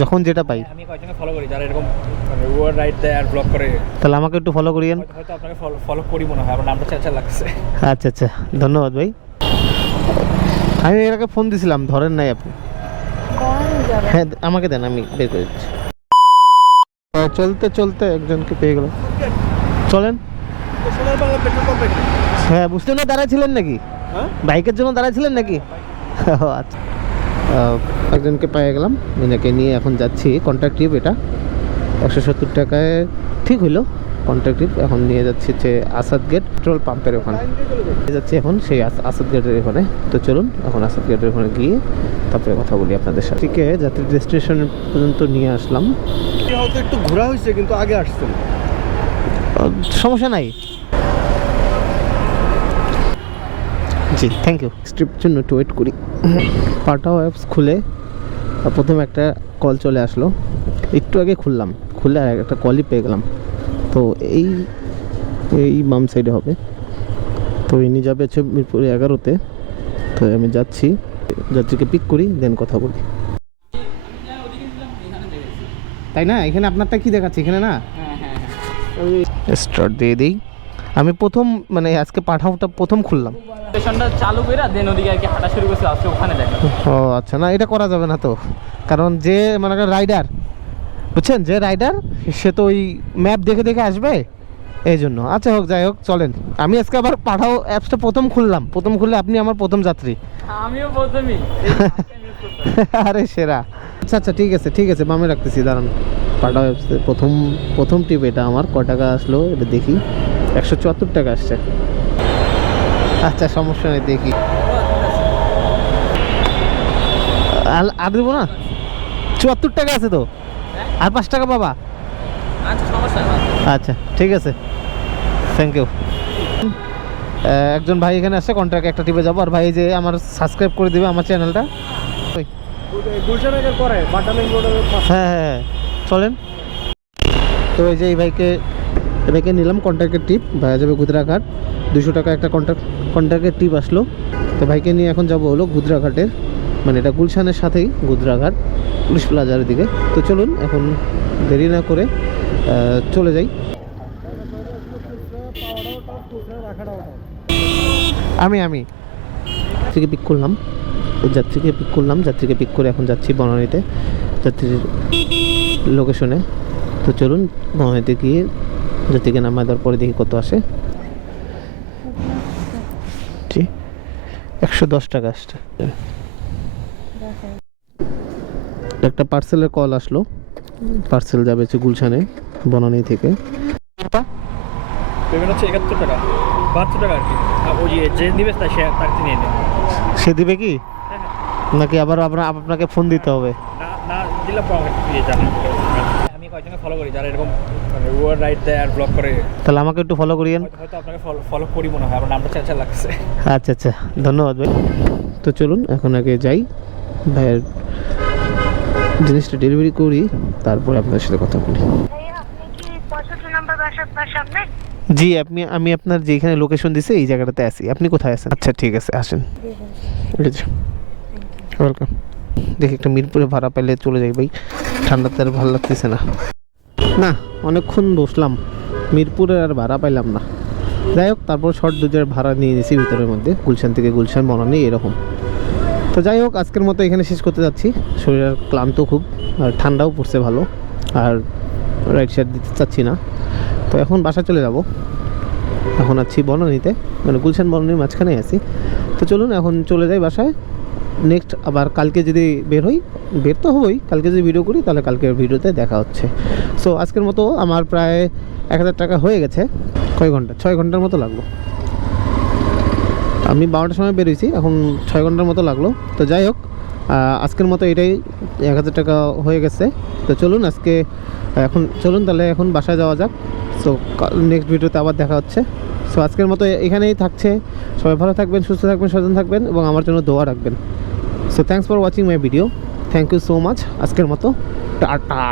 যখন যেটা পাই। আমি কয়েকজনকে ফলো করি যারা এরকম মানে ওয়ার রাইড দেয় আর ব্লগ করে। তাহলে আমাকে একটু ফলো করিয়েন। হয়তো আপনাকে ফলো করি মনে হয়, আমার নামটা চাচা লাগছে। আচ্ছা আচ্ছা, ধন্যবাদ ভাই। আমি এর আগে ফোন দিছিলাম, ধরেন নাই আপনি। হ্যাঁ আমাকে দেন, আমি বের করে দিচ্ছি। চলতে চলতে একজনকে পেয়ে গেল। চলেন। হ্যাঁ বুঝতে না দাঁড়াইছিলেন নাকি? বাইকের জন্য দাঁড়াইছিলেন নাকি? আচ্ছা, একজনকে পেয়ে গেলাম, এনাকে নিয়ে এখন যাচ্ছি। কন্ট্রাক্ট ট্রিপ এটা, 170 টাকায় ঠিক হইলো কন্ট্রাক্ট ট্রিপ। এখন নিয়ে যাচ্ছি যে আসাদ গেট পেট্রোল পাম্পের ওখানে নিয়ে যাচ্ছি এখন, সেই আসাদ গেটের ওখানে। তো চলুন এখন আসাদ গেটের ওখানে গিয়ে তারপরে কথা বলি আপনাদের সাথে। ঠিক আছে, যাত্রী ডেস্টিনেশন পর্যন্ত নিয়ে আসলাম। হয়তো একটু ঘোরা হয়েছে কিন্তু আগে আসছেন, সমস্যা নাই। জি থ্যাংক ইউ। স্ট্রিপের জন্য একটু ওয়েট করি। পাঠাও অ্যাপস খুলে প্রথমে একটা কল চলে আসলো, একটু আগে খুললে আর একটা কলই পেয়ে গেলাম। তো এই বাম সাইডে হবে। তো ইনি যাবে হচ্ছে মিরপুর 11-তে। তো আমি যাচ্ছি, যাত্রীকে পিক করি, দেন কথা বলি। তাই না? এখানে আপনারটা কি দেখাচ্ছে এখানে না? স্টার্ট দিয়ে দিই। আমি প্রথম মানে আজকে পাঠাওটা প্রথম খুললাম। স্টেশনটা চালু করে দেন ওদিকে আর কি হাঁটা শুরু করছে, আজকে ওখানে দেখেন। ও আচ্ছা, না এটা করা যাবে না তো, কারণ যে মানে রাইডার, বুঝছেন, যে রাইডার সে তো ওই ম্যাপ দেখে দেখে আসবে, এই জন্য। আচ্ছা হোক, যাই হোক চলেন। আমি আজকে আবার পাঠাও অ্যাপসটা প্রথম খুললে আপনি আমার প্রথম যাত্রী। আমিও প্রথমই। আরে সেরা। আচ্ছা আচ্ছা ঠিক আছে, বামে রাখতেছি, দাঁড়ান। পাঠাও অ্যাপসে প্রথম টিপ এটা আমার। ক টাকা আসলো এটা দেখি, 174 টাকা আসছে। আচ্ছা সমস্যা নেই, দেখি। আর দেবো না, 74 টাকা আছে তো, আর 5 টাকা পাবা। আচ্ছা সমস্যা নেই। আচ্ছা ঠিক আছে, থ্যাংক ইউ। একজন ভাই এখানে আসছে, কন্ট্রাক্ট একটা টিপে যাবো। আর ভাই যে আমার সাবস্ক্রাইব করে দিবে আমার চ্যানেলটা। গুলশানের পরে বাটালিং রোডের হ্যাঁ হ্যাঁ চলেন। তো এই যে এই ভাইকে নিলাম কন্ট্রাক্টের টিপ। ভাইয়া যাবে গুজরাঘাট, 200 টাকা একটা কন্ট্রাক্টের টিপ আসলো। তো ভাইকে নিয়ে এখন যাবো হলো গুজরাঘাটের, মানে এটা গুলশানের সাথেই গুজরাঘাট, পুলিশ প্লাজার দিকে। তো চলুন এখন দেরি না করে চলে যাই। আমি যাত্রীকে পিক করলাম, যাত্রীকে পিক করে এখন যাচ্ছি বনানীতে, যাত্রীর লোকেশনে। তো চলুন বনানীতে গিয়ে যাত্রীকে নামায় দেওয়ার পরে দেখি কত আসে। 110 টাকা আসছে। একটা পার্সেলের কল আসলো, পার্সেল যাবে হচ্ছে গুলশানে বনানী থেকে। পেমেন্ট হচ্ছে 71 টাকা, 72 টাকা আর কি। ওই যে দিবে তার নিয়ে নেন। সে দিবে কি নাকি আবার আপনাকে ফোন দিতে হবে? না দিলে পেয়ে যাবেন। আমি কয়েকজনকে ফলো করি যারা এরকম মানে ওয়ার রাইড দেয় আর ব্লগ করে। তাহলে আমাকে একটু ফলো করিয়েন। হয়তো আপনাকে ফলো করি মনে হয়, আমার নামটা চাচা লাগছে। আচ্ছা আচ্ছা, ধন্যবাদ ভাই। তো চলুন এখন আগে যাই, ভাইয়ের জিনিসটা ডেলিভারি করি, তারপরে আপনার সাথে কথা বলি। জি আমি আপনার যেখানে লোকেশন দিছে এই জায়গাটাতে আছি। আপনি কোথায় আছেন? আচ্ছা ঠিক আছে, আসেন। ওয়েলকাম। দেখি একটা মিরপুরে ভাড়া পেলে চলে যাই ভাই, ঠান্ডাতে আর ভালো লাগতেছে না। অনেকক্ষণ বসলাম, মিরপুরে আর ভাড়া পাইলাম না। যাই হোক, তারপর শর্ট দুধের ভাড়া নিয়ে নিয়েছি ভিতরের মধ্যে, গুলশান থেকে গুলশান বনানী এরকম। তো যাই হোক, আজকের মতো এখানে শেষ করতে যাচ্ছি। শরীর আর ক্লান্ত খুব, আর ঠান্ডাও পড়ছে ভালো, আর রাইড শেয়ার দিতে চাচ্ছি না। তো এখন বাসা চলে যাব। এখন আছি বনানীতে, মানে গুলশান বনানীর মাঝখানেই আছি। তো চলুন এখন চলে যাই বাসায়। নেক্সট আবার কালকে যদি বের তো হবই, কালকে যদি ভিডিও করি তাহলে কালকের ভিডিওতে দেখা হচ্ছে। সো আজকের মতো আমার প্রায় 1000 টাকা হয়ে গেছে। কয় ঘন্টা? 6 ঘন্টার মতো লাগলো। আমি 12টার সময় বেরিয়েছি, এখন 6 ঘন্টার মতো লাগলো। তো যাই হোক, আজকের মতো এটাই 1000 টাকা হয়ে গেছে। তো চলুন তাহলে এখন বাসায় যাওয়া যাক। সো নেক্সট ভিডিওতে আবার দেখা হচ্ছে। সো আজকের মতো এখানেই থাকছে। সবাই ভালো থাকবেন, সুস্থ থাকবেন, সচেতন থাকবেন এবং আমার জন্য দোয়া রাখবেন। So thanks for watching my video. Thank you so much. আজকের মতো টাটা।